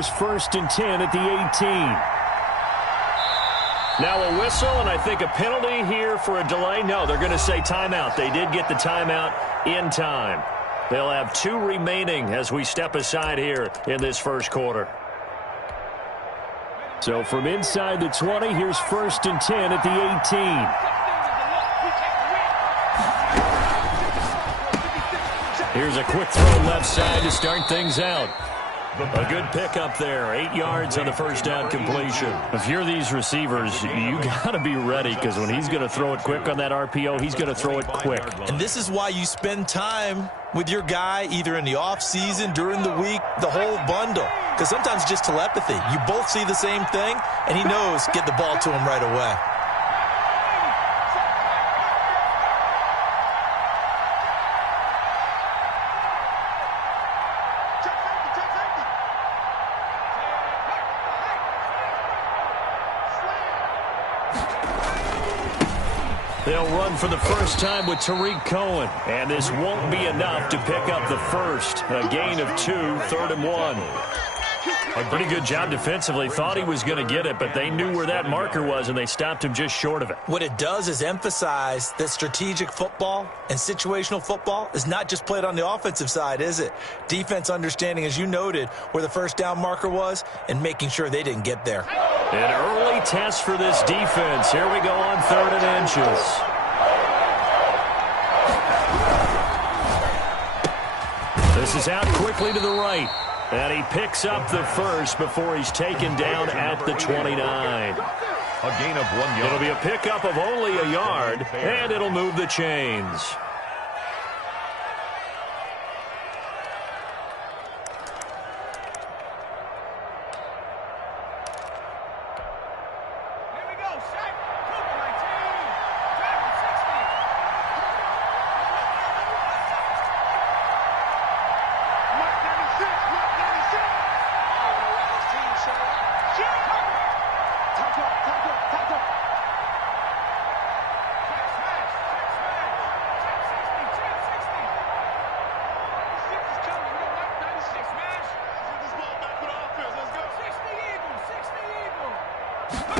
here's 1st and 10 at the 18. Now a whistle, and I think a penalty here for a delay. No, they're going to say timeout. They did get the timeout in time. They'll have 2 remaining as we step aside here in this first quarter. So from inside the 20, here's 1st and 10 at the 18. Here's a quick throw left side to start things out. A good pickup there. 8 yards on the first down completion. If you're these receivers, you got to be ready, because when he's going to throw it quick on that RPO, he's going to throw it quick. And this is why you spend time with your guy either in the offseason, during the week, the whole bundle. Because sometimes just telepathy. You both see the same thing, and he knows get the ball to him right away. They'll run for the first time with Tariq Cohen, and this won't be enough to pick up the first. A gain of 2, 3rd and 1. A pretty good job defensively. Thought he was going to get it, but they knew where that marker was, and they stopped him just short of it. What it does is emphasize that strategic football and situational football is not just played on the offensive side, is it? Defense understanding, as you noted, where the first down marker was and making sure they didn't get there. An early test for this defense. Here we go on 3rd and inches. This is out quickly to the right. And he picks up the first before he's taken down at the 29. A gain of 1 yard. It'll be a pickup of only a yard, and it'll move the chains.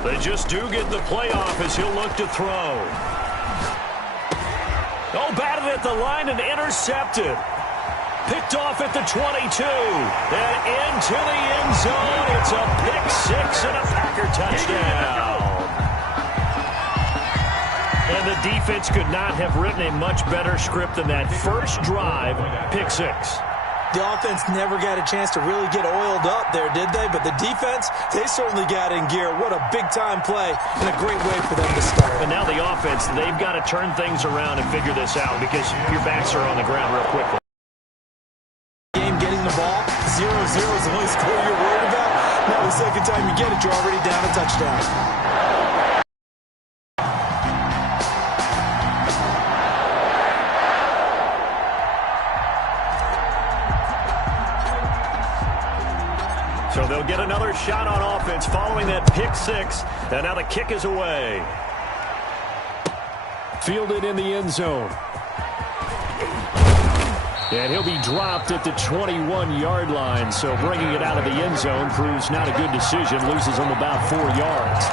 They just do get the playoff as he'll look to throw. Oh, batted at the line and intercepted. Picked off at the 22. And into the end zone. It's a pick 6 and a Packer touchdown. And the defense could not have written a much better script than that first drive, pick 6. The offense never got a chance to really get oiled up there, did they? But the defense, they certainly got in gear. What a big-time play and a great way for them to start. And now the offense, they've got to turn things around and figure this out because your backs are on the ground real quickly. Game getting the ball, 0-0 is the only score you're worried about. Now the second time you get it, you're already down a touchdown. So they'll get another shot on offense following that pick 6. And now the kick is away. Fielded in the end zone. And he'll be dropped at the 21-yard line. So bringing it out of the end zone proves not a good decision. Loses him about 4 yards.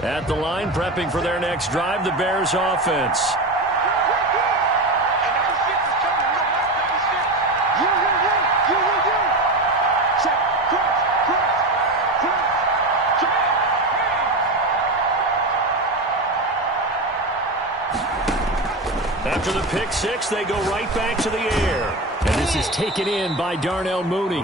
At the line, prepping for their next drive, the Bears offense. After the pick 6, they go right back to the air. And this is taken in by Darnell Mooney.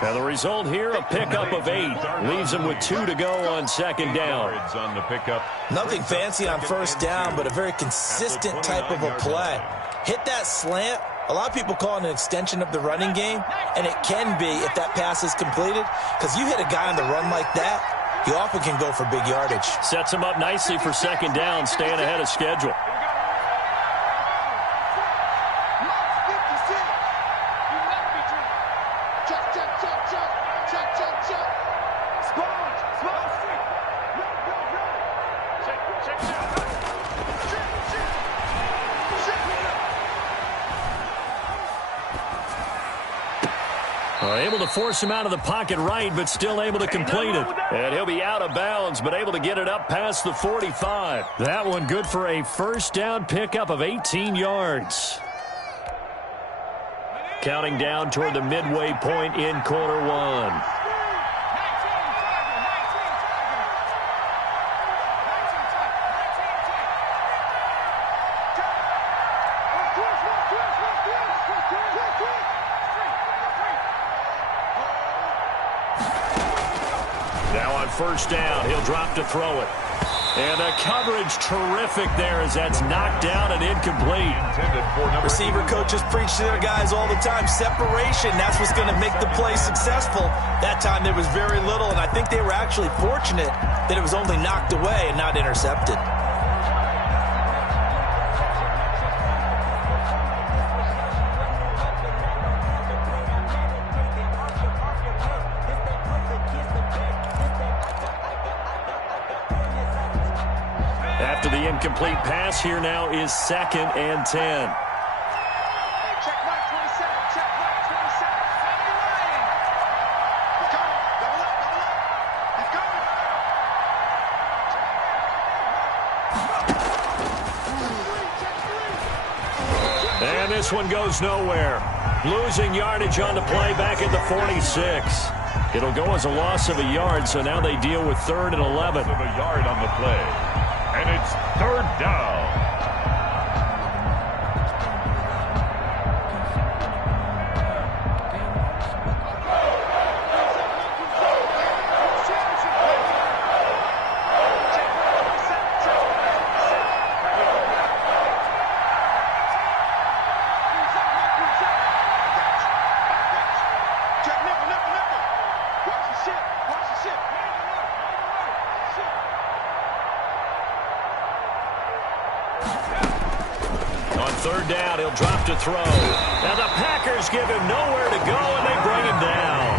Now the result here, a pickup of 8. Leaves them with 2 to go on second down. On the pickup. Nothing fancy on first down, but a very consistent type of a play. Hit that slant. A lot of people call it an extension of the running game, and it can be if that pass is completed, because you hit a guy on the run like that, you often can go for big yardage. Sets him up nicely for second down, staying ahead of schedule. Able to force him out of the pocket right, but still able to complete it. And he'll be out of bounds, but able to get it up past the 45. That one good for a first down pickup of 18 yards. Counting down toward the midway point in quarter one. Now on first down, he'll drop to throw it. And the coverage terrific there as that's knocked down and incomplete. Receiver coaches preach to their guys all the time. Separation, that's what's going to make the play successful. That time there was very little, and I think they were actually fortunate that it was only knocked away and not intercepted. After the incomplete pass, here now is 2nd and 10. Check mark 27. Check mark 27. He's coming. Double up. Double up. He's coming. And this one goes nowhere. Losing yardage on the play back at the 46. It'll go as a loss of a yard, so now they deal with 3rd and 11. Of a yard on the play. And it's 3rd down. On 3rd down, he'll drop to throw. Now the Packers give him nowhere to go, and they bring him down.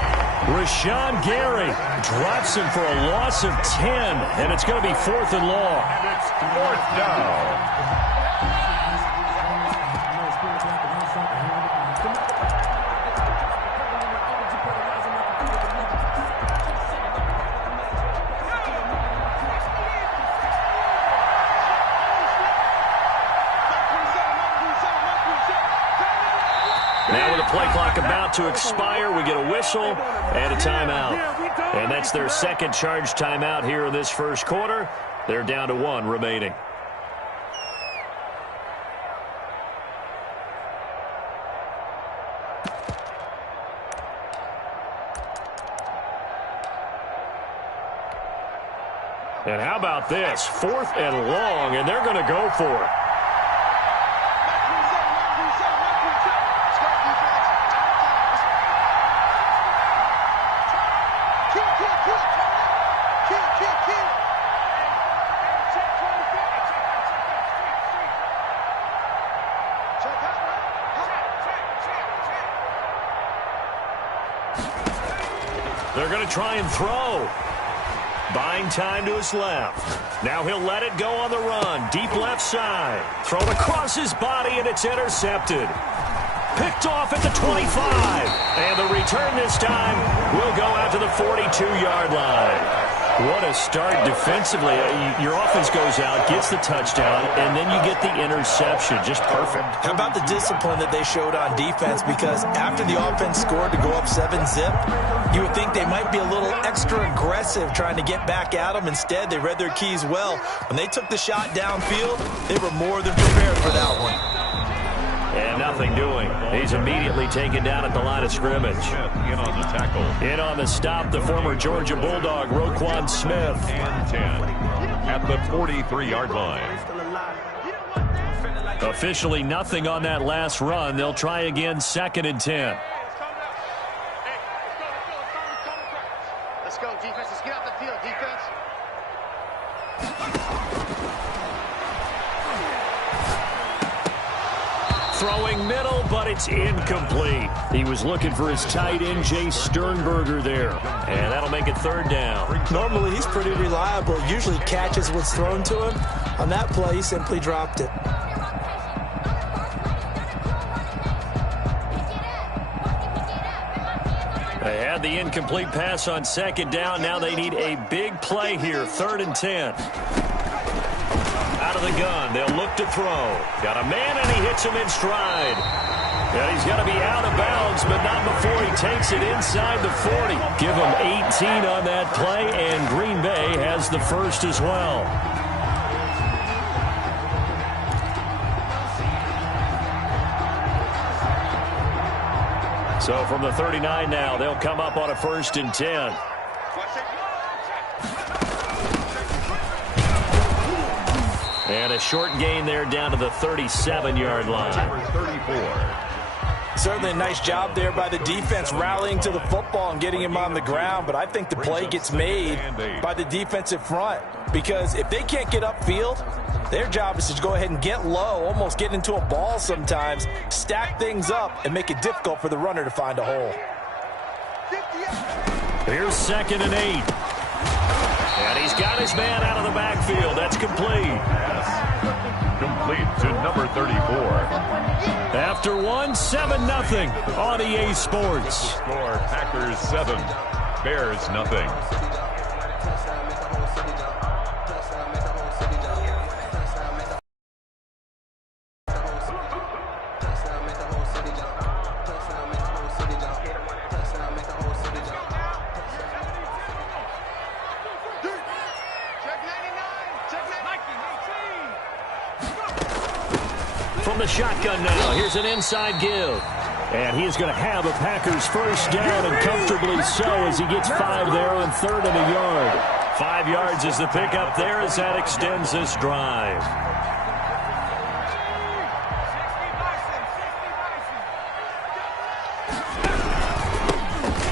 Rashawn Gary drops him for a loss of 10, and it's going to be 4th and long. And it's 4th down. Now with the play clock about to expire, we get a whistle and a timeout. And that's their second charge timeout here in this first quarter. They're down to 1 remaining. And how about this? 4th and long, and they're going to go for it. They're going to try and throw. Buying time to his left. Now he'll let it go on the run. Deep left side. Thrown across his body, and it's intercepted. Picked off at the 25. And the return this time will go out to the 42-yard line. What a start defensively. Your offense goes out, gets the touchdown, and then you get the interception. Just perfect. How about the discipline that they showed on defense? Because after the offense scored to go up 7-zip, you would think they might be a little extra aggressive trying to get back at them. Instead, they read their keys well. When they took the shot downfield, they were more than prepared for that one. And nothing doing. He's immediately taken down at the line of scrimmage. In on the tackle. In on the stop, the former Georgia Bulldog, Roquan Smith. And 10 at the 43-yard line. Officially nothing on that last run. They'll try again, 2nd and 10. Let's go, defense. Let's get out the field, defense. Throwing middle, but it's incomplete. He was looking for his tight end, Jay Sternberger there. And that'll make it 3rd down. Normally, he's pretty reliable. Usually catches what's thrown to him. On that play, he simply dropped it. They had the incomplete pass on second down. Now they need a big play here, 3rd and 10. Out of the gun, they'll look to throw. Got a man, and he hits him in stride. And he's got to be out of bounds, but not before he takes it inside the 40. Give him 18 on that play, and Green Bay has the first as well. So from the 39 now, they'll come up on a 1st and 10. And a short gain there down to the 37-yard line. 34. Certainly a nice job there by the defense rallying to the football and getting him on the ground, but I think the play gets made by the defensive front because if they can't get upfield, their job is to go ahead and get low, almost get into a ball sometimes, stack things up, and make it difficult for the runner to find a hole. Here's 2nd and 8. And he's got his man out of the backfield. That's complete. Complete to number 34. After 7-0 on EA Sports. Score Packers 7, Bears nothing. From the shotgun now, here's an inside give. And he is going to have a Packers first down, and comfortably so as he gets 5 there on 3rd and a yard. 5 yards is the pickup there as that extends this drive.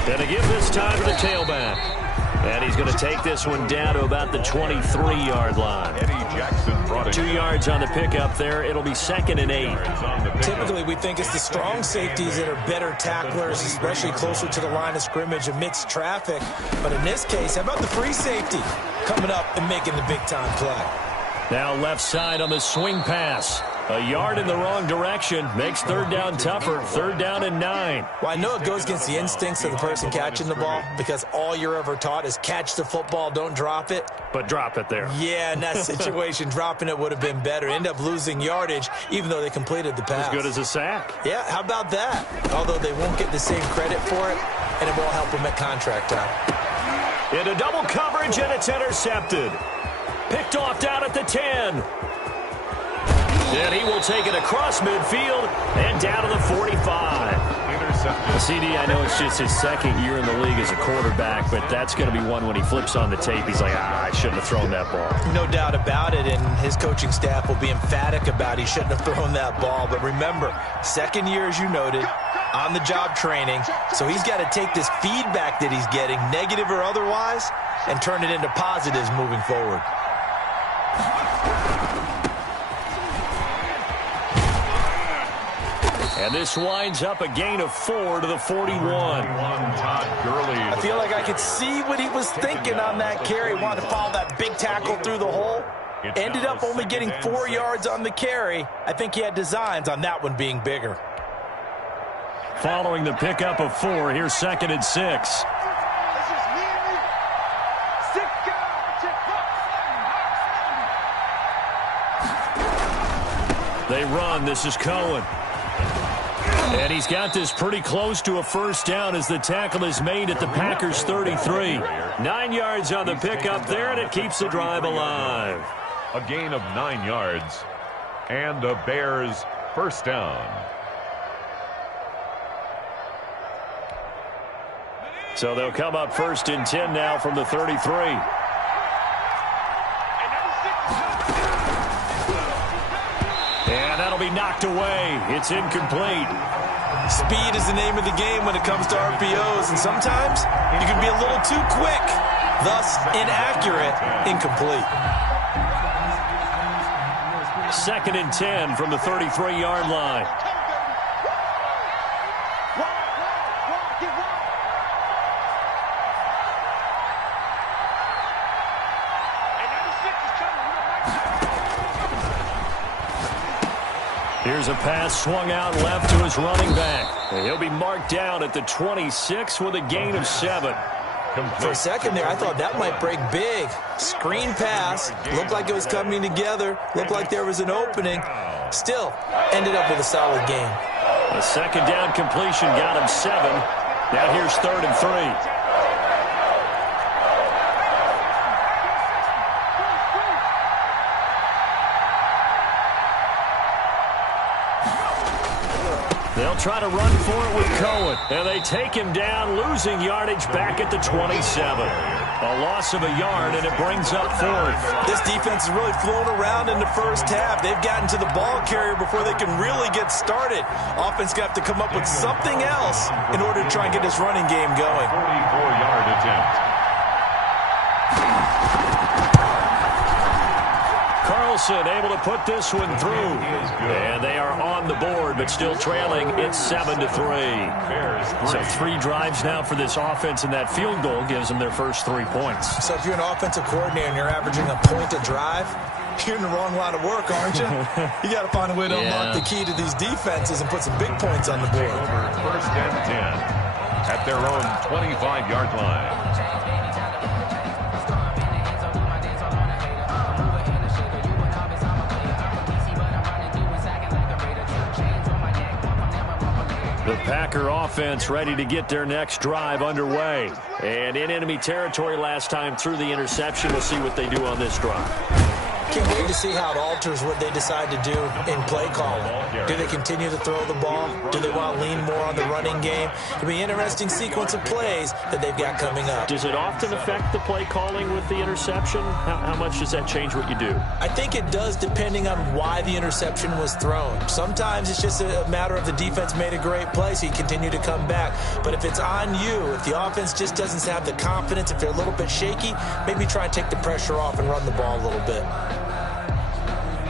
And a give this time to the tailback. And he's going to take this one down to about the 23-yard line. Eddie Jackson brought it 2 yards on the pickup there. It'll be 2nd and 8. Typically, we think it's the strong safeties that are better tacklers, especially closer to the line of scrimmage amidst traffic. But in this case, how about the free safety coming up and making the big-time play? Now left side on the swing pass. A yard in the wrong direction makes 3rd down tougher. 3rd down and 9. Well, I know it goes against the instincts of the person catching the ball because all you're ever taught is catch the football, don't drop it. But drop it there. Yeah, in that situation, dropping it would have been better. End up losing yardage, even though they completed the pass. As good as a sack. Yeah, how about that? Although they won't get the same credit for it, and it won't help them at contract time. Into double coverage, and it's intercepted. Picked off down at the 10. And he will take it across midfield and down to the 45. Intercepted. CD, I know it's just his 2nd year in the league as a quarterback, but that's going to be one when he flips on the tape. He's like, I shouldn't have thrown that ball. No doubt about it, and his coaching staff will be emphatic about he shouldn't have thrown that ball. But remember, 2nd year, as you noted, on-the-job training, so he's got to take this feedback that he's getting, negative or otherwise, and turn it into positives moving forward. And this winds up a gain of 4 to the 41. Todd Gurley. I feel like I could see what he was thinking on that carry. Wanted to follow that big tackle through the hole. Ended up only getting 4 yards on the carry. I think he had designs on that one being bigger. Following the pickup of 4, here's 2nd and 6. They run. This is Cohen. And he's got this pretty close to a first down as the tackle is made at the Packers' 33. 9 yards on the pickup there, and it keeps the drive alive. A gain of 9 yards. And the Bears first down. So they'll come up 1st and 10 now from the 33. And that'll be knocked away. It's incomplete. Speed is the name of the game when it comes to RPOs, and sometimes you can be a little too quick, thus inaccurate, incomplete. 2nd and 10 from the 33-yard line. Here's Here's a pass swung out left to his running back. And he'll be marked down at the 26 with a gain of 7. For a second there, I thought that might break big. Screen pass. Looked like it was coming together. Looked like there was an opening. Still, ended up with a solid gain. A second down completion got him 7. Now here's 3rd and 3. They'll try to run for it with Cohen. And they take him down, losing yardage back at the 27. A loss of a yard, and it brings up 4th. This defense is really flown around in the first half. They've gotten to the ball carrier before they can really get started. Offense going to have to come up with something else in order to try and get this running game going. 44-yard attempt. Carlson able to put this one through. And they are on the board, but still trailing. It's 7-3. So 3 drives now for this offense, and that field goal gives them their first 3 points. So if you're an offensive coordinator and you're averaging a point a drive, you're in the wrong line of work, aren't you? You got to find a way to unlock the key to these defenses and put some big points on the board. First and 10 at their own 25-yard line. The Packer offense ready to get their next drive underway. And in enemy territory last time through the interception. We'll see what they do on this drive. Can't wait to see how it alters what they decide to do in play calling. Do they continue to throw the ball? Do they want to lean more on the running game? It'll be an interesting sequence of plays that they've got coming up. Does it often affect the play calling with the interception? How much does that change what you do? I think it does, depending on why the interception was thrown. Sometimes it's just a matter of the defense made a great play, so you continue to come back. But if it's on you, if the offense just doesn't have the confidence, if they're a little bit shaky, maybe try and take the pressure off and run the ball a little bit.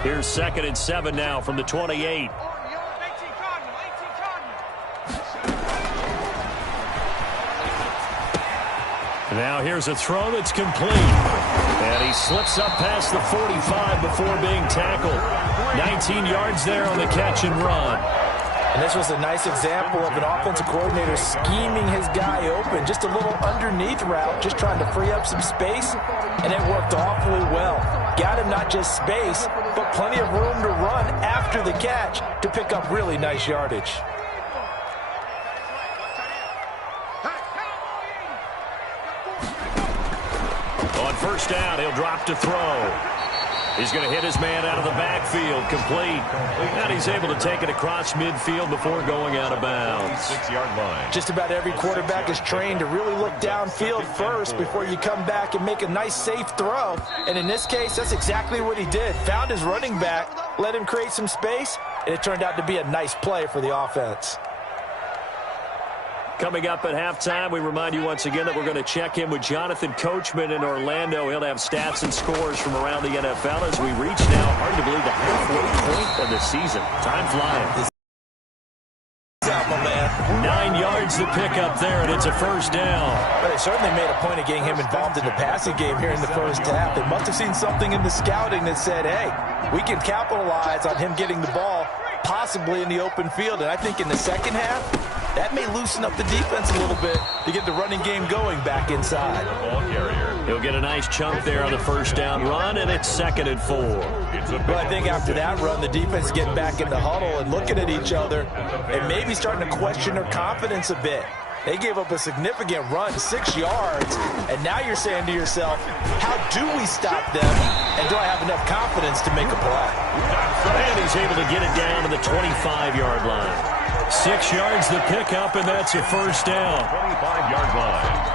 Here's 2nd and 7 now from the 28. Now here's a throw that's complete. And he slips up past the 45 before being tackled. 19 yards there on the catch and run. And this was a nice example of an offensive coordinator scheming his guy open. Just a little underneath route, just trying to free up some space, and it worked awfully well. Got him not just space, but plenty of room to run after the catch to pick up really nice yardage. On first down, he'll drop to throw. He's going to hit his man out of the backfield, complete. And he's able to take it across midfield before going out of bounds. 6-yard line. Just about every quarterback is trained to really look downfield first before you come back and make a nice, safe throw. And in this case, that's exactly what he did. Found his running back, let him create some space, and it turned out to be a nice play for the offense. Coming up at halftime, we remind you once again that we're going to check in with Jonathan Coachman in Orlando. He'll have stats and scores from around the NFL as we reach now, hard to believe, the halfway point of the season. Time flying. Out, my man. 9 yards to pick up there, and it's a first down. But they certainly made a point of getting him involved in the passing game here in the first half. They must have seen something in the scouting that said, hey, we can capitalize on him getting the ball possibly in the open field. And I think in the second half, that may loosen up the defense a little bit to get the running game going back inside. He'll get a nice chunk there on the first down run, and it's 2nd and 4. Well, I think after that run, the defense is getting back in the huddle and looking at each other and maybe starting to question their confidence a bit. They gave up a significant run, 6 yards, and now you're saying to yourself, how do we stop them, and do I have enough confidence to make a play? And he's able to get it down to the 25-yard line. 6 yards to pick up, and that's a first down. 25-yard line.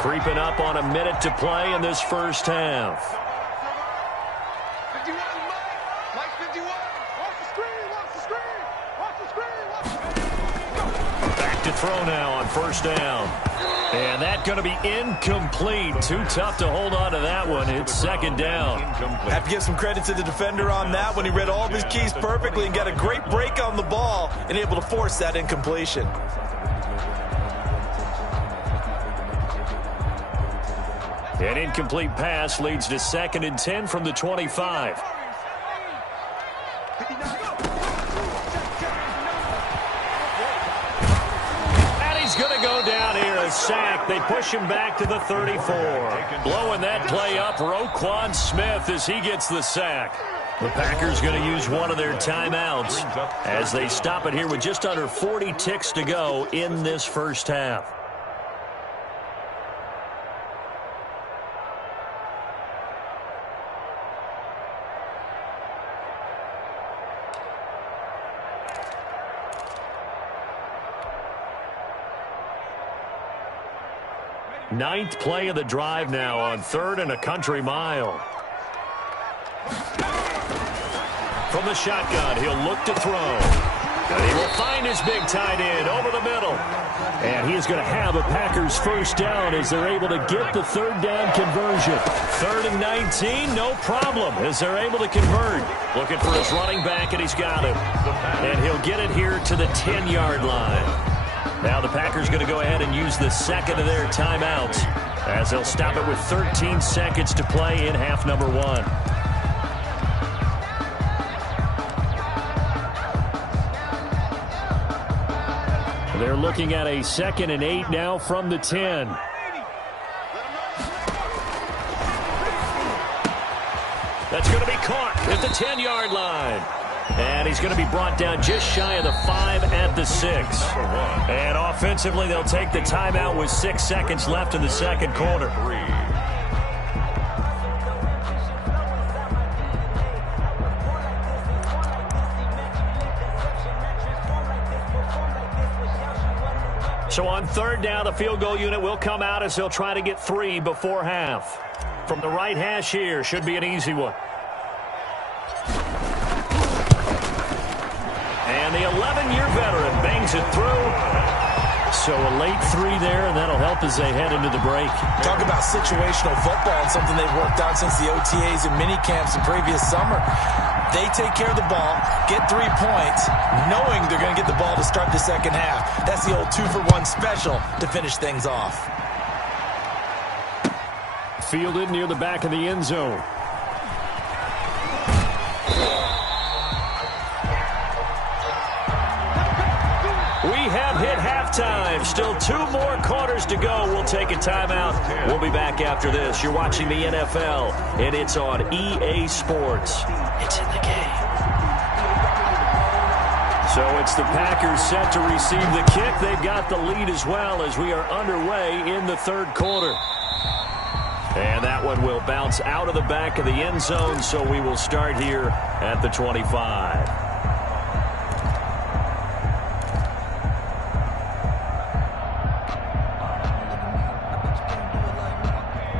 Creeping up on a minute to play in this first half. 51, Mike 51. Watch the screen, watch the screen, watch the screen, watch the screen. Back to throw now on first down. And that's going to be incomplete. Too tough to hold on to that one. It's 2nd down. Have to give some credit to the defender on that one. He read all of his keys perfectly and got a great break on the ball and able to force that incompletion. An incomplete pass leads to 2nd and 10 from the 25. 59. throw down here, a sack. They push him back to the 34. Blowing that play up, Roquan Smith as he gets the sack. The Packers going to use one of their timeouts as they stop it here with just under 40 ticks to go in this first half. Ninth play of the drive now on 3rd and a country mile. From the shotgun, he'll look to throw. And he will find his big tight end over the middle. And he is going to have a Packers first down as they're able to get the 3rd down conversion. 3rd and 19, no problem as they're able to convert. Looking for his running back, and he's got him. And he'll get it here to the 10-yard line. Now the Packers going to go ahead and use the second of their timeouts as they'll stop it with 13 seconds to play in half number 1. They're looking at a 2nd and 8 now from the 10. That's going to be caught at the 10-yard line. And he's going to be brought down just shy of the 5 at the 6. And offensively, they'll take the timeout with 6 seconds left in the second quarter. So on 3rd down, the field goal unit will come out as they'll try to get 3 before half. From the right hash here, should be an easy one. And the 11-year veteran bangs it through. So a late 3 there, and that'll help as they head into the break. Talk about situational football and something they've worked on since the OTAs and mini camps in previous summer. They take care of the ball, get 3 points, knowing they're going to get the ball to start the second half. That's the old 2-for-1 special to finish things off. Fielded near the back of the end zone. We have hit halftime. Still 2 more quarters to go. We'll take a timeout. We'll be back after this. You're watching the NFL, and it's on EA Sports. It's in the game. So it's the Packers set to receive the kick. They've got the lead as well as we are underway in the 3rd quarter. And that one will bounce out of the back of the end zone, so we will start here at the 25.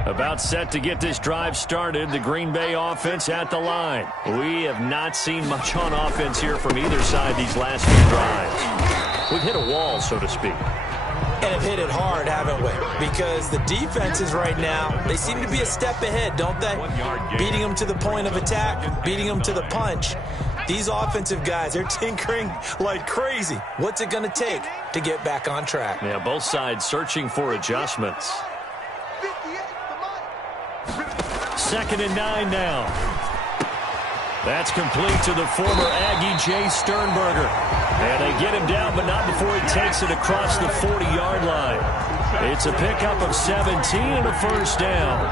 About set to get this drive started, the Green Bay offense at the line. We have not seen much on offense here from either side these last few drives. We've hit a wall, so to speak. And have hit it hard, haven't we? Because the defenses right now, they seem to be a step ahead, don't they? Beating them to the point of attack, beating them to the punch. These offensive guys, they're tinkering like crazy. What's it going to take to get back on track? Yeah, both sides searching for adjustments. 2nd and 9 now. That's complete to the former Aggie Jay Sternberger. And they get him down, but not before he takes it across the 40-yard line. It's a pickup of 17 and a first down.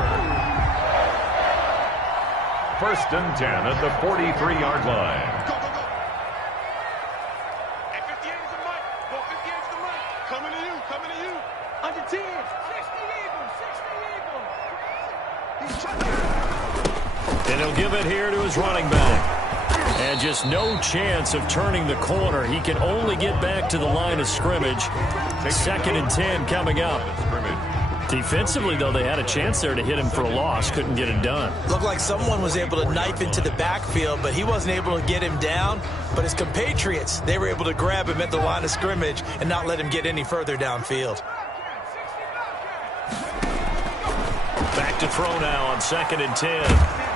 1st and 10 at the 43-yard line. Go, go, go. At 58 is the mic. Go, 58 is the mic. Coming to you, coming to you. Under 10. 60 Eagles, 60 Eagles. He's trying to... And he'll give it here to his running back. And just no chance of turning the corner. He can only get back to the line of scrimmage. 2nd and 10 coming up. Defensively, though, they had a chance there to hit him for a loss. Couldn't get it done. Looked like someone was able to knife into the backfield, but he wasn't able to get him down. But his compatriots, they were able to grab him at the line of scrimmage and not let him get any further downfield. Back to throw now on 2nd and 10.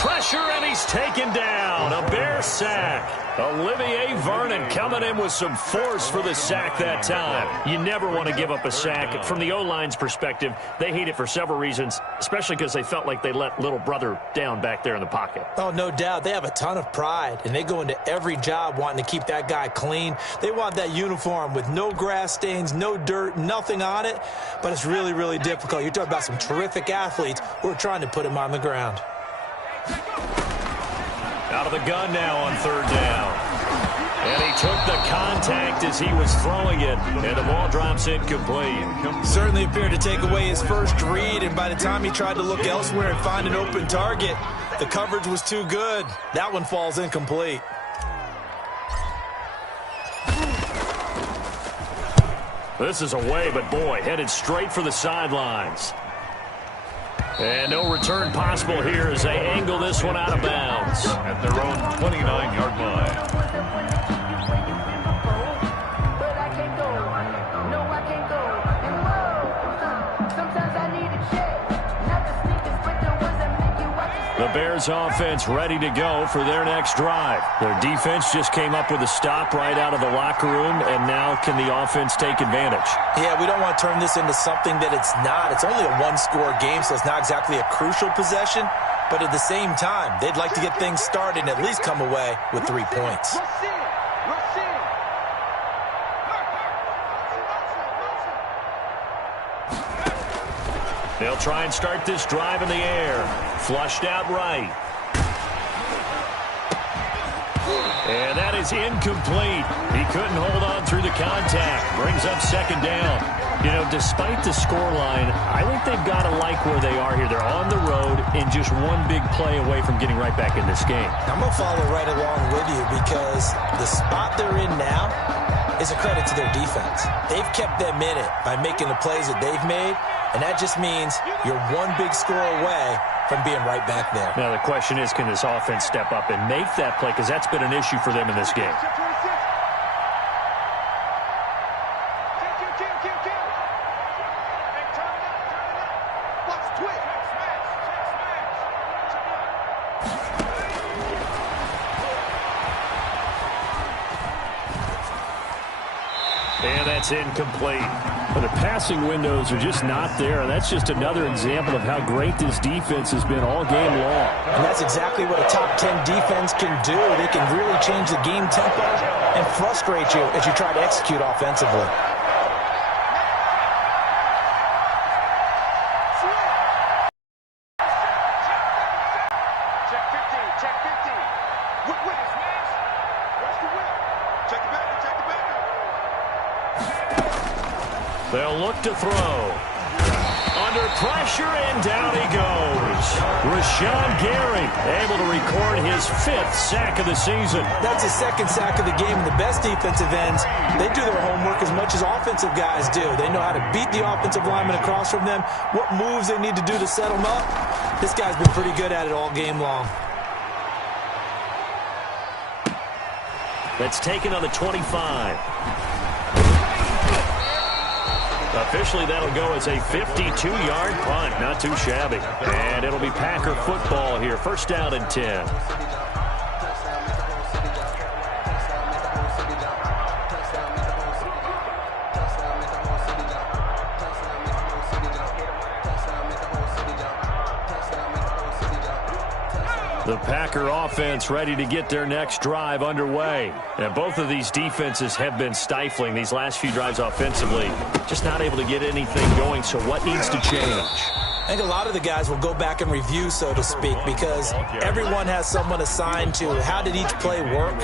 pressure, and he's taken down. A Bear sack. Olivier Vernon coming in with some force for the sack that time. You never want to give up a sack. From the O-line's perspective, they hate it for several reasons, especially because they felt like they let little brother down back there in the pocket. Oh, no doubt. They have a ton of pride, and they go into every job wanting to keep that guy clean. They want that uniform with no grass stains, no dirt, nothing on it, but it's really, really difficult. You're talking about some terrific athletes who are trying to put him on the ground. Out of the gun now on third down. And he took the contact as he was throwing it, and the ball drops incomplete. Certainly appeared to take away his first read, and by the time he tried to look elsewhere and find an open target, the coverage was too good. That one falls incomplete. This is away, but boy, headed straight for the sidelines. And no return possible here as they angle this one out of bounds. At their own 29-yard line. The Bears offense ready to go for their next drive. Their defense just came up with a stop right out of the locker room, and now can the offense take advantage? Yeah, we don't want to turn this into something that it's not. It's only a one-score game, so it's not exactly a crucial possession. But at the same time, they'd like to get things started and at least come away with 3 points. They'll try and start this drive in the air. Flushed out right. And that is incomplete. He couldn't hold on through the contact. Brings up second down. You know, despite the scoreline, I think they've got to like where they are here. They're on the road and just one big play away from getting right back in this game. I'm going to follow right along with you because the spot they're in now is a credit to their defense. They've kept them in it by making the plays that they've made, and that just means you're one big score away from being right back there. Now the question is, can this offense step up and make that play? Because that's been an issue for them in this game. And that's incomplete. But the passing windows are just not there. And that's just another example of how great this defense has been all game long. And that's exactly what a top 10 defense can do. They can really change the game tempo and frustrate you as you try to execute offensively. They'll look to throw. Under pressure, and down he goes. Rashawn Gary able to record his 5th sack of the season. That's his 2nd sack of the game, and the best defensive ends, they do their homework as much as offensive guys do. They know how to beat the offensive lineman across from them, what moves they need to do to set them up. This guy's been pretty good at it all game long. That's taken on the 25. Officially, that'll go as a 52-yard punt. Not too shabby. And it'll be Packer football here. First down and 10. The Packer offense ready to get their next drive underway. And both of these defenses have been stifling these last few drives offensively. Just not able to get anything going, so what needs to change? I think a lot of the guys will go back and review, so to speak, because everyone has someone assigned to how did each play work.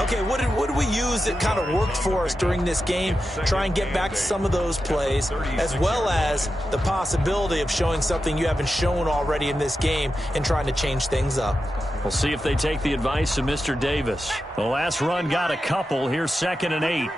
Okay, what did we use that kind of worked for us during this game? Try and get back to some of those plays, as well as the possibility of showing something you haven't shown already in this game and trying to change things up. We'll see if they take the advice of Mr. Davis. The last run got a couple. Here's 2nd and 8.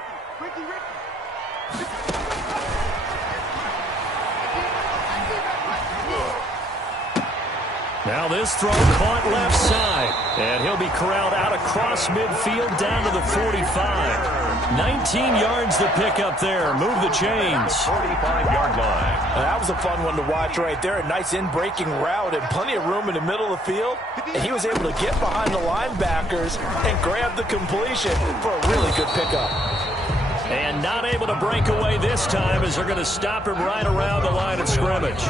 Now this throw caught left side. And he'll be corralled out across midfield down to the 45. 19 yards to pick up there. Move the chains. 45-yard line. That was a fun one to watch right there. A nice in-breaking route and plenty of room in the middle of the field. And he was able to get behind the linebackers and grab the completion for a really good pickup. And not able to break away this time as they're going to stop him right around the line of scrimmage.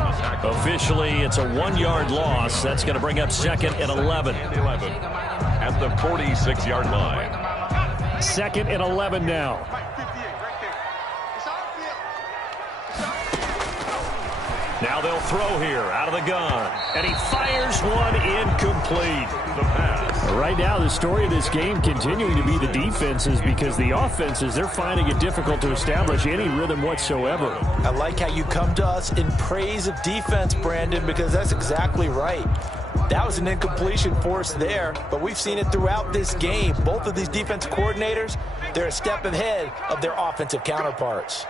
Officially, it's a 1-yard loss. That's going to bring up 2nd and 11. At the 46-yard line. 2nd and 11 now. Now they'll throw here out of the gun. And he fires one incomplete. The pass. Right now, the story of this game continuing to be the defenses, because the offenses, they're finding it difficult to establish any rhythm whatsoever. I like how you come to us in praise of defense, Brandon, because that's exactly right. That was an incompletion force there, but we've seen it throughout this game. Both of these defensive coordinators, they're a step ahead of their offensive counterparts.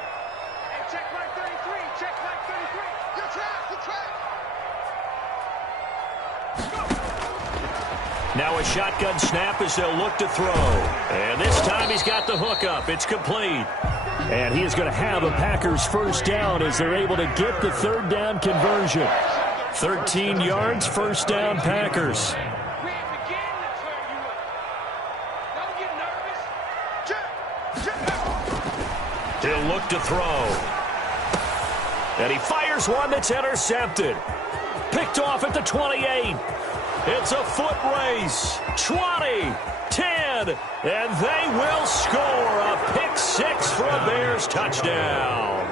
Now a shotgun snap as they'll look to throw. And this time he's got the hook up. It's complete. And he is going to have a Packers first down as they're able to get the 3rd down conversion. 13 yards, first down Packers. He'll look to throw. And he fires one that's intercepted. Picked off at the 28. It's a foot race. 20, 10, and they will score a pick 6 for a Bears touchdown.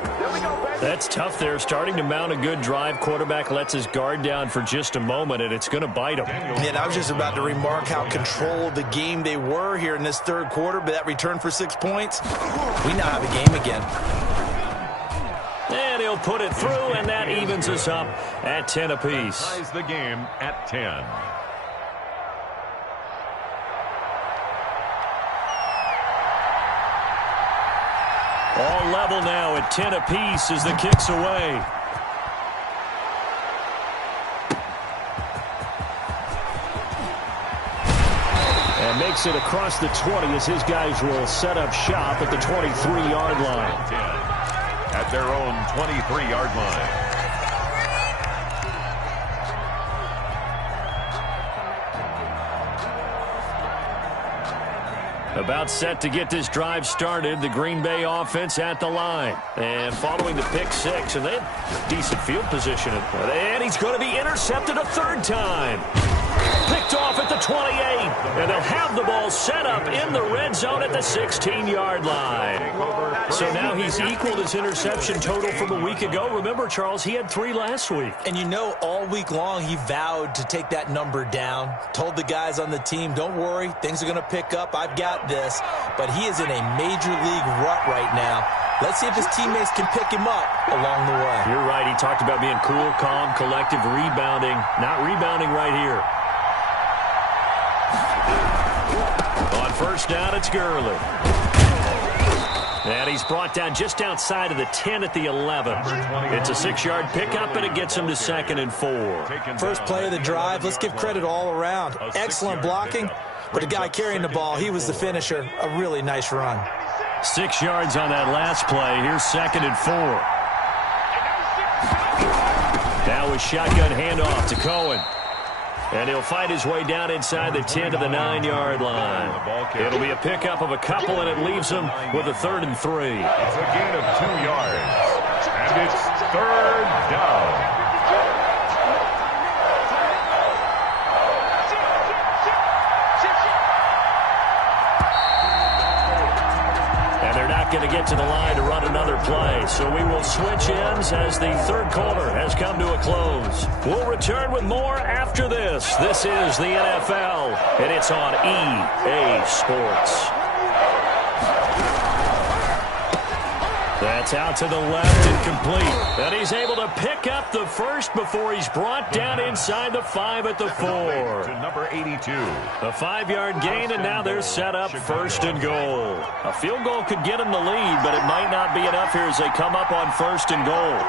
That's tough there. Starting to mount a good drive. Quarterback lets his guard down for just a moment, and it's going to bite him. And I was just about to remark how controlled the game they were here in this 3rd quarter, but that return for 6 points, we now have a game again. And he'll put it through, and that evens us up at 10 apiece. Ties the game at 10. All level now at 10 apiece as the kick's away. And makes it across the 20 as his guys will set up shop at the 23-yard line. 10. At their own 23-yard line. About set to get this drive started, the Green Bay offense at the line. And following the pick 6, and they had decent field position. And he's going to be intercepted a 3rd time. Picked off at the 28. And they'll have the ball set up in the red zone at the 16-yard line. So now he's equaled his interception total from a week ago. Remember, Charles, he had 3 last week. And you know, all week long he vowed to take that number down. Told the guys on the team, don't worry, things are going to pick up. I've got this. But he is in a major league rut right now. Let's see if his teammates can pick him up along the way. You're right. He talked about being cool, calm, collective, rebounding. Not rebounding right here. On first down, it's Gurley. And he's brought down just outside of the 10 at the 11. It's a 6-yard pickup, and it gets him to 2nd and 4. First play of the drive, let's give credit all around. Excellent blocking, but the guy carrying the ball, he was the finisher. A really nice run. 6 yards on that last play. Here's 2nd and 4. Now a shotgun handoff to Cohen. And he'll fight his way down inside the 10 to the 9-yard line. It'll be a pickup of a couple, and it leaves him with a 3rd and 3. It's a gain of 2 yards. And it's 3rd down. Going to get to the line to run another play. So we will switch ends as the 3rd quarter has come to a close. We'll return with more after this. This is the NFL, and it's on EA Sports. That's out to the left and complete. And he's able to pick up the first before he's brought down inside the 5 at the 4. To number 82. A 5-yard gain, and now they're set up 1st and goal. A field goal could get them the lead, but it might not be enough here as they come up on 1st and goal.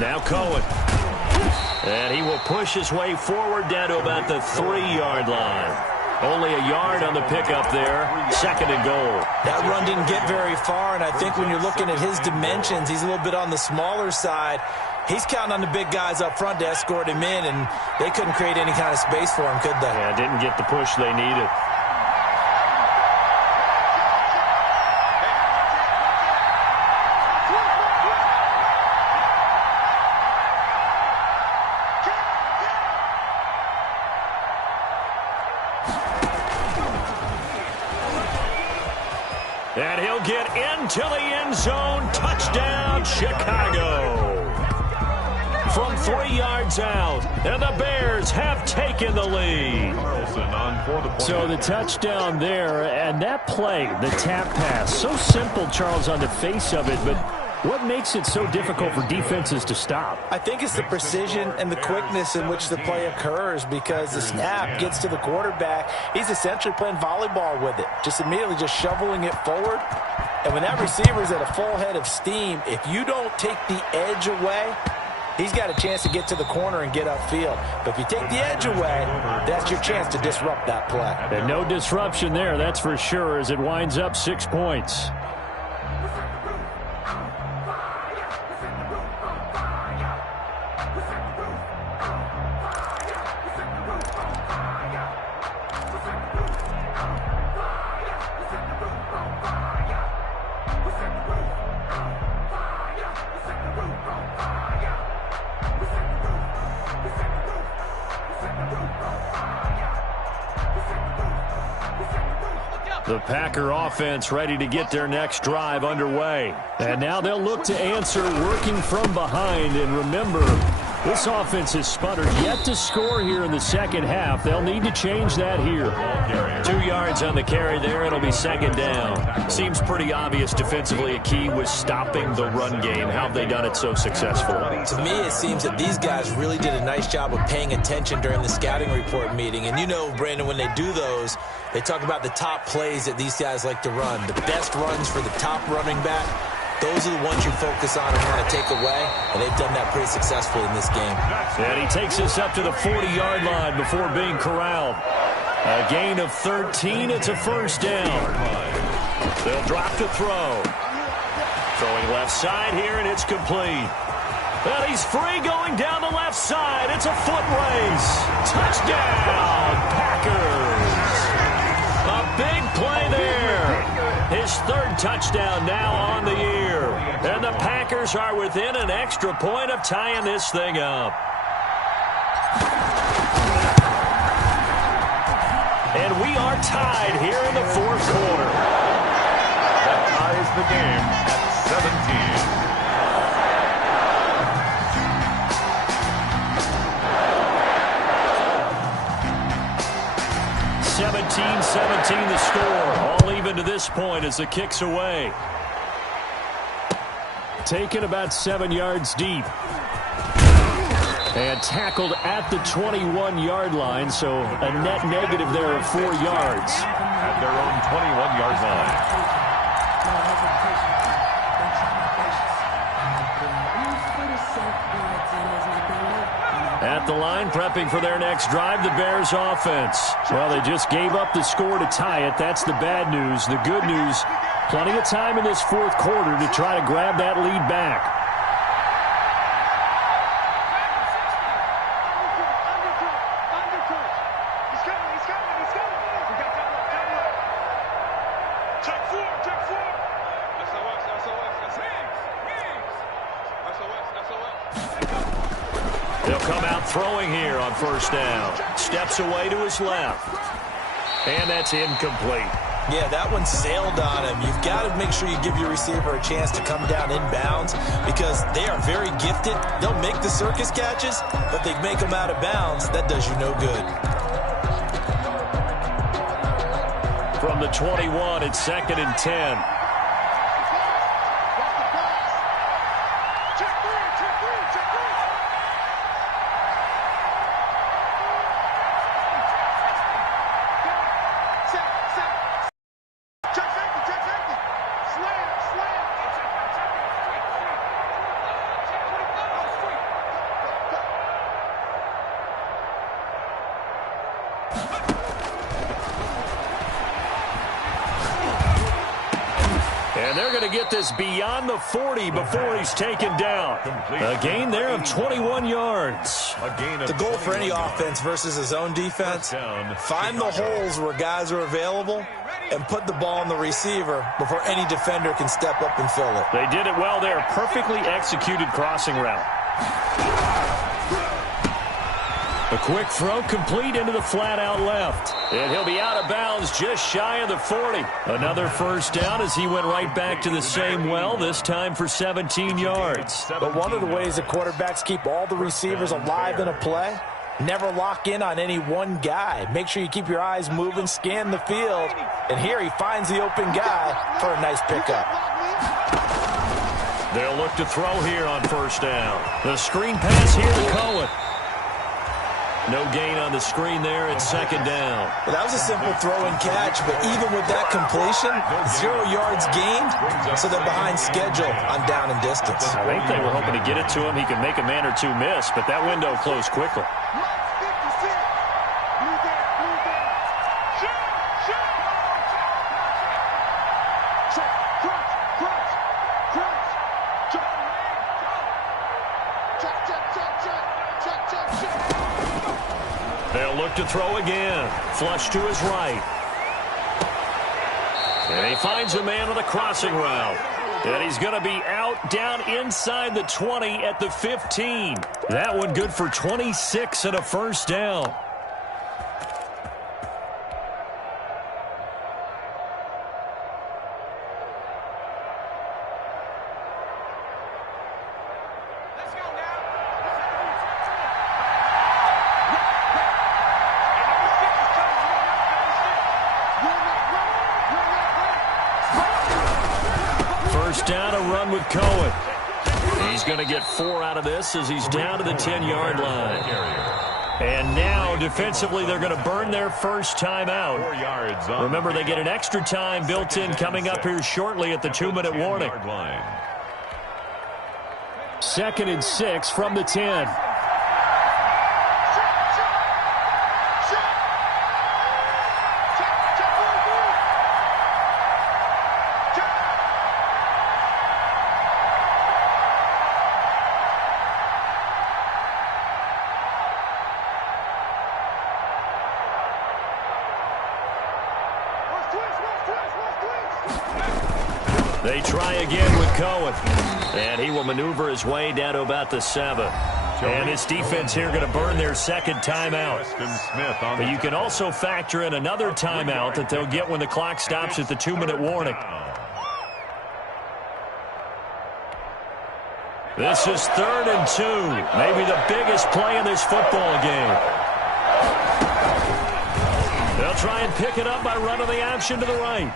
Now Cohen. And he will push his way forward down to about the 3-yard line. Only a yard on the pickup there. 2nd and goal. That run didn't get very far, and I think when you're looking at his dimensions, he's a little bit on the smaller side. He's counting on the big guys up front to escort him in, and they couldn't create any kind of space for him, could they? Yeah, didn't get the push they needed. And he'll get into the end zone. Touchdown, Chicago. From 3 yards out, and the Bears have taken the lead. So the touchdown there, and that play, the tap pass, so simple, Charles, on the face of it, but what makes it so difficult for defenses to stop? I think it's the precision and the quickness in which the play occurs, because the snap gets to the quarterback. He's essentially playing volleyball with it, just immediately just shoveling it forward. And when that receiver's at a full head of steam, if you don't take the edge away, he's got a chance to get to the corner and get upfield. But if you take the edge away, that's your chance to disrupt that play. And no disruption there, that's for sure, as it winds up 6 points. The Packer offense ready to get their next drive underway. And now they'll look to answer working from behind. And remember, this offense has sputtered yet to score here in the second half. They'll need to change that here. 2 yards on the carry there. It'll be 2nd down. Seems pretty obvious defensively a key was stopping the run game. How have they done it so successfully? To me, it seems that these guys really did a nice job of paying attention during the scouting report meeting. And you know, Brandon, when they do those, they talk about the top plays that these guys like to run. The best runs for the top running back, those are the ones you focus on and want to take away, and they've done that pretty successfully in this game. And he takes us up to the 40-yard line before being corralled. A gain of 13. It's a 1st down. They'll drop to throw. Throwing left side here, and it's complete. Well, he's free going down the left side. It's a foot race. Touchdown, Packers. A big play there. His 3rd touchdown now on the year. And the Packers are within an extra point of tying this thing up. And we are tied here in the 4th quarter. That ties the game at 17. 17-17 the score. All even to this point as the kick's away. Taken about 7 yards deep. And tackled at the 21-yard line, so a net negative there of 4 yards. At their own 21-yard line. At the line, prepping for their next drive, the Bears offense. Well, they just gave up the score to tie it. That's the bad news. The good news, plenty of time in this 4th quarter to try to grab that lead back. They'll come out throwing here on 1st down. Steps away to his left. And that's incomplete. Yeah, that one sailed on him. You've got to make sure you give your receiver a chance to come down inbounds because they are very gifted. They'll make the circus catches, but they make them out of bounds. That does you no good. From the 21, it's 2nd and 10. And they're going to get this beyond the 40 before he's taken down. A gain there of 21 yards. The goal for any offense versus his own defense, find the holes where guys are available and put the ball on the receiver before any defender can step up and fill it. They did it well there. Perfectly executed crossing route. A quick throw complete into the flat out left. And he'll be out of bounds just shy of the 40. Another first down as he went right back to the same well, this time for 17 yards. But one of the ways that quarterbacks keep all the receivers alive in a play, never lock in on any one guy. Make sure you keep your eyes moving, scan the field. And here he finds the open guy for a nice pickup. They'll look to throw here on first down. The screen pass here to Cohen. No gain on the screen there at second down. Well, that was a simple throw and catch, but even with that completion, 0 yards gained, so they're behind schedule on down and distance. I think they were hoping to get it to him. He could make a man or two miss, but that window closed quickly. They'll look to throw again. Flush to his right. And he finds a man on the crossing route. And he's going to be out down inside the 20 at the 15. That one good for 26 and a first down. Down a run with Cohen. He's going to get 4 out of this as he's down to the 10-yard line. And now, defensively, they're going to burn their first time out. Remember, they get an extra time built in coming up here shortly at the 2-minute warning. 2nd and 6 from the 10. They try again with Cohen. And he will maneuver his way down to about the 7. And this defense here going to burn their second timeout. But you can also factor in another timeout that they'll get when the clock stops at the 2-minute warning. This is 3rd and 2. Maybe the biggest play in this football game. They'll try and pick it up by running the option to the right.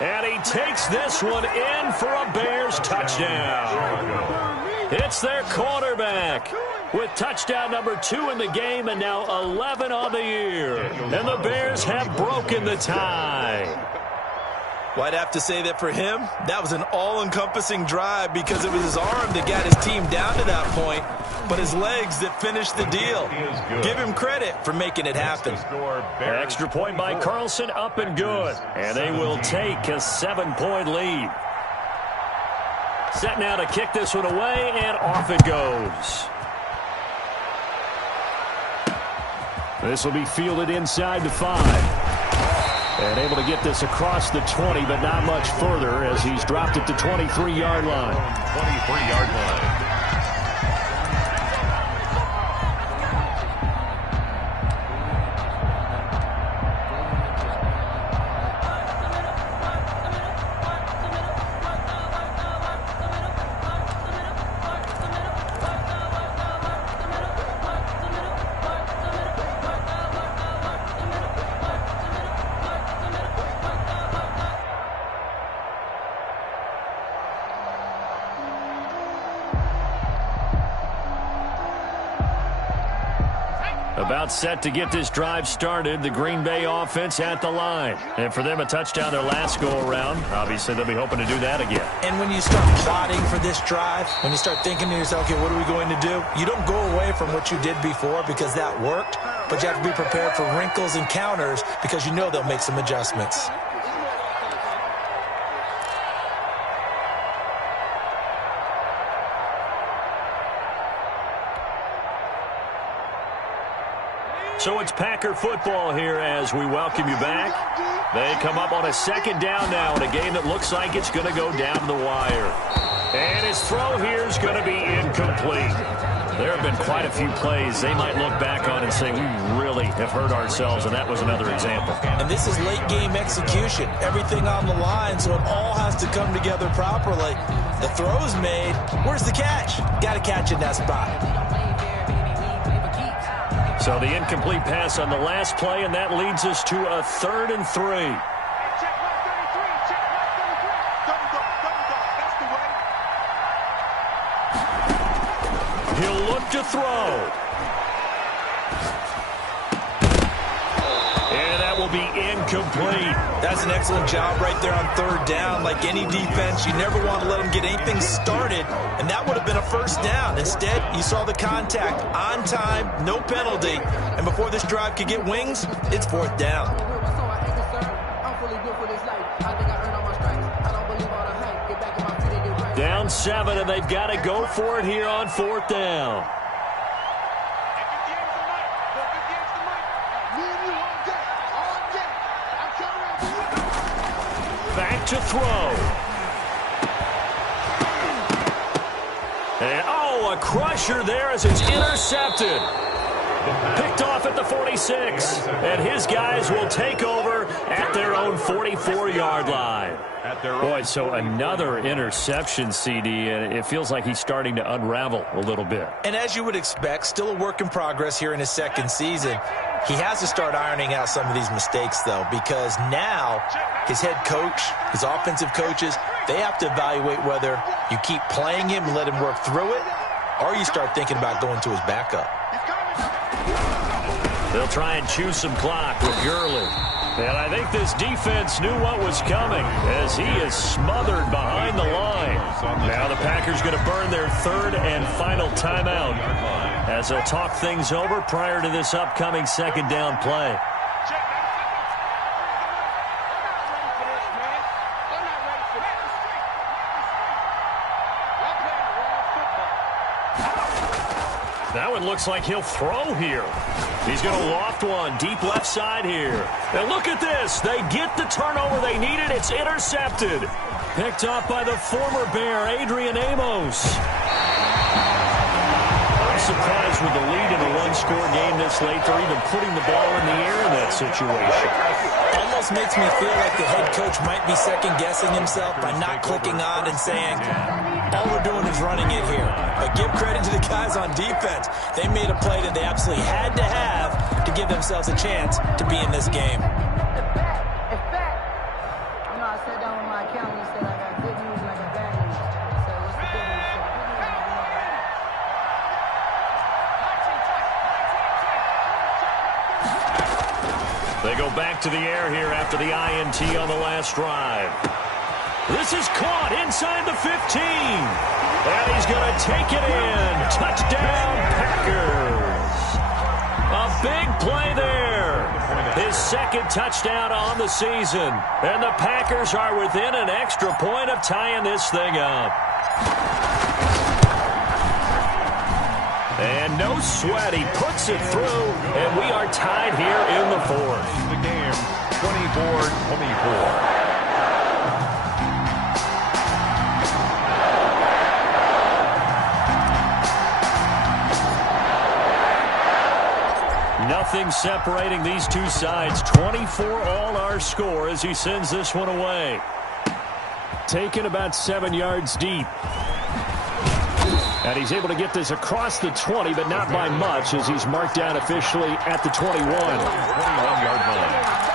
And he takes this one in for a Bears touchdown. It's their quarterback with touchdown number 2 in the game and now 11 on the year. And the Bears have broken the tie. Well, I'd have to say that for him, that was an all-encompassing drive because it was his arm that got his team down to that point, but his legs that finished the deal. Give him credit for making it happen. Extra point by Carlson, up and good. And they will take a 7-point lead. Set now to kick this one away, and off it goes. This will be fielded inside the 5. And able to get this across the 20, but not much further as he's dropped at the 23-yard line. 23-yard line. About set to get this drive started. The Green Bay offense at the line. And for them, a touchdown their last go-around. Obviously, they'll be hoping to do that again. And when you start plotting for this drive, when you start thinking to yourself, okay, what are we going to do? You don't go away from what you did before because that worked, but you have to be prepared for wrinkles and counters because you know they'll make some adjustments. So it's Packer football here as we welcome you back. They come up on a second down now in a game that looks like it's going to go down to the wire. And his throw here is going to be incomplete. There have been quite a few plays they might look back on and say, we really have hurt ourselves, and that was another example. And this is late-game execution. Everything on the line, so it all has to come together properly. The throw's made. Where's the catch? Got to catch in that spot. So the incomplete pass on the last play, and that leads us to a 3rd and 3. Check mark 33. Check mark 33. Double, that's the way. He'll look to throw. And that will be incomplete. That's an excellent job right there on 3rd down. Like any defense, you never want to let them get anything started, and that would have been a 1st down. Instead, you saw the contact on time, no penalty, and before this drive could get wings, it's 4th down. Down 7, and they've got to go for it here on 4th down. Back to throw. And, a crusher there as it's intercepted. Picked off at the 46. And his guys will take over at their own 44-yard line. Boy, so another interception, CD, and it feels like he's starting to unravel a little bit. And as you would expect, still a work in progress here in his 2nd season. He has to start ironing out some of these mistakes, though, because now his head coach, his offensive coaches, they have to evaluate whether you keep playing him and let him work through it, or you start thinking about going to his backup. They'll try and chew some clock with Gurley. And I think this defense knew what was coming as he is smothered behind the line. Now the Packers going to burn their 3rd and final timeout as they'll talk things over prior to this upcoming 2nd down play. Now it looks like he'll throw here. He's going to loft one deep left side here. And look at this. They get the turnover they needed. It's intercepted. Picked off by the former Bear, Adrian Amos. I'm surprised with the lead in a one-score game this late. They're even putting the ball in the air in that situation. Almost makes me feel like the head coach might be second-guessing himself by not clicking on and saying, all we're doing is running it here. But give credit to the guys on defense. They made a play that they absolutely had to have to give themselves a chance to be in this game. They go back to the air here after the INT on the last drive. This is caught inside the 15. And he's going to take it in. Touchdown, Packers. A big play there. His 2nd touchdown on the season. And the Packers are within an extra point of tying this thing up. And no sweat. He puts it through. And we are tied here in the 4th. The game, 24-24. Nothing separating these two sides. 24 all our score as he sends this one away. Taken about 7 yards deep. And he's able to get this across the 20, but not by much as he's marked down officially at the 21. 21-yard line.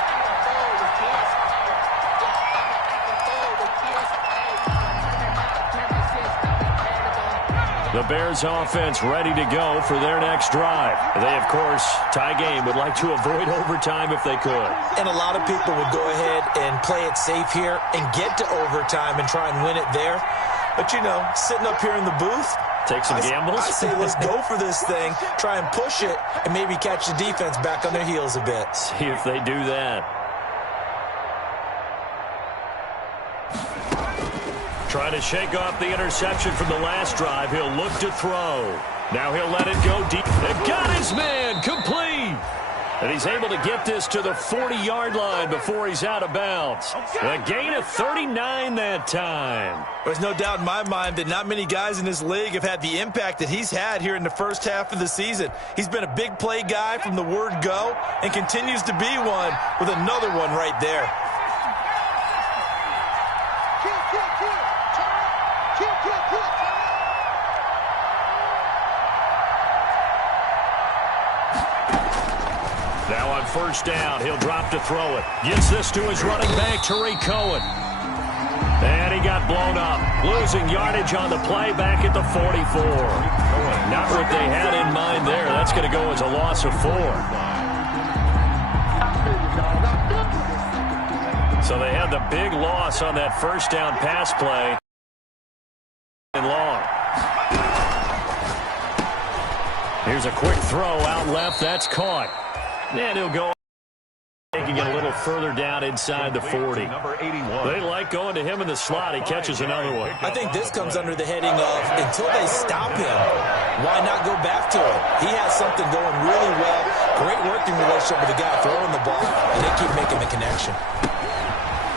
The Bears offense ready to go for their next drive. They, of course, tie game, would like to avoid overtime if they could. And a lot of people would go ahead and play it safe here and get to overtime and try and win it there. But, you know, sitting up here in the booth, take some gambles. I say let's go for this thing, try and push it, and maybe catch the defense back on their heels a bit. See if they do that. Trying to shake off the interception from the last drive. He'll look to throw. Now he'll let it go deep. And got his man complete. And he's able to get this to the 40-yard line before he's out of bounds. A gain of 39 that time. There's no doubt in my mind that not many guys in this league have had the impact that he's had here in the first half of the season. He's been a big play guy from the word go and continues to be one with another one right there. Now on first down, he'll drop to throw it. Gets this to his running back, Tariq Cohen. And he got blown up. Losing yardage on the play back at the 44. Not what they had in mind there. That's going to go as a loss of 4. So they had the big loss on that first down pass play. And long. Here's a quick throw out left. That's caught. And he'll go taking it a little further down inside the 40. They like going to him in the slot. He catches another one. I think this comes under the heading of until they stop him, why not go back to him? He has something going really well. Great working relationship with the guy throwing the ball, and they keep making the connection.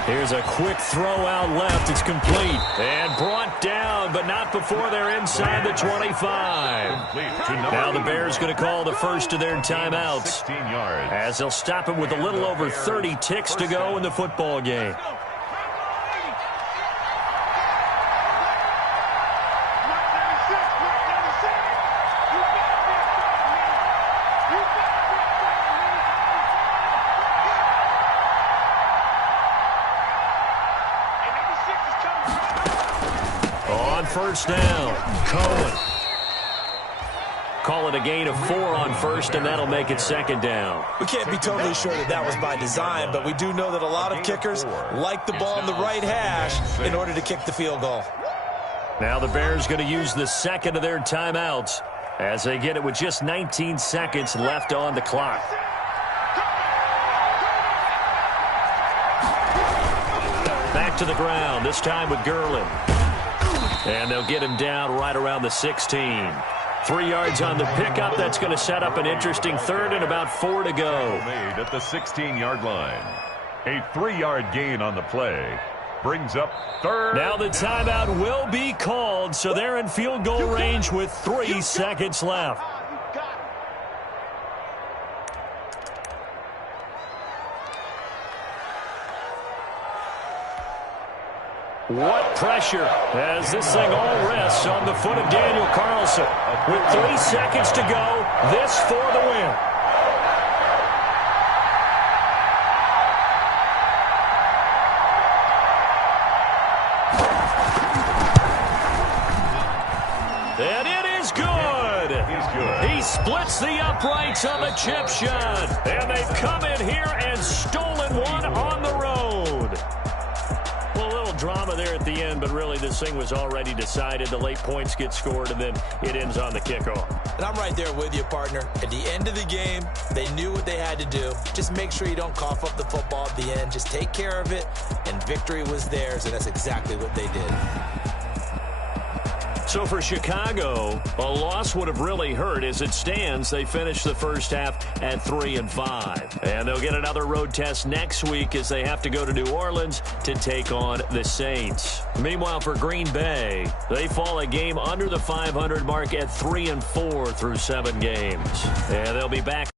Here's a quick throw out left. It's complete. And brought down, but not before they're inside the 25. Now the Bears going to call the first of their timeouts, as they'll stop it with a little over 30 ticks to go in the football game. First down, Cohen. Call it a gain of 4 on first, and that'll make it second down. We can't be totally sure that that was by design, but we do know that a lot of kickers like the ball in the right hash in order to kick the field goal. Now the Bears going to use the second of their timeouts as they get it with just 19 seconds left on the clock. Back to the ground, this time with Gerlin. And they'll get him down right around the 16. 3 yards on the pickup. That's going to set up an interesting third and about 4 to go. Made at the 16-yard line. A 3-yard gain on the play brings up third. Now the timeout will be called, so they're in field goal range with 3 seconds left. What pressure as this thing all rests on the foot of Daniel Carlson. With 3 seconds to go, this for the win. And it is good. He splits the uprights on the chip shot. And they've come in here and stolen one on the road. Drama there at the end, but really this thing was already decided. The late points get scored, and then it ends on the kickoff. And I'm right there with you, partner. At the end of the game, they knew what they had to do. Just make sure you don't cough up the football at the end. Just take care of it, and victory was theirs, and that's exactly what they did. So for Chicago, a loss would have really hurt. As it stands, they finished the first half at 3-5. And they'll get another road test next week as they have to go to New Orleans to take on the Saints. Meanwhile, for Green Bay, they fall a game under the 500 mark at 3-4 through 7 games. And they'll be back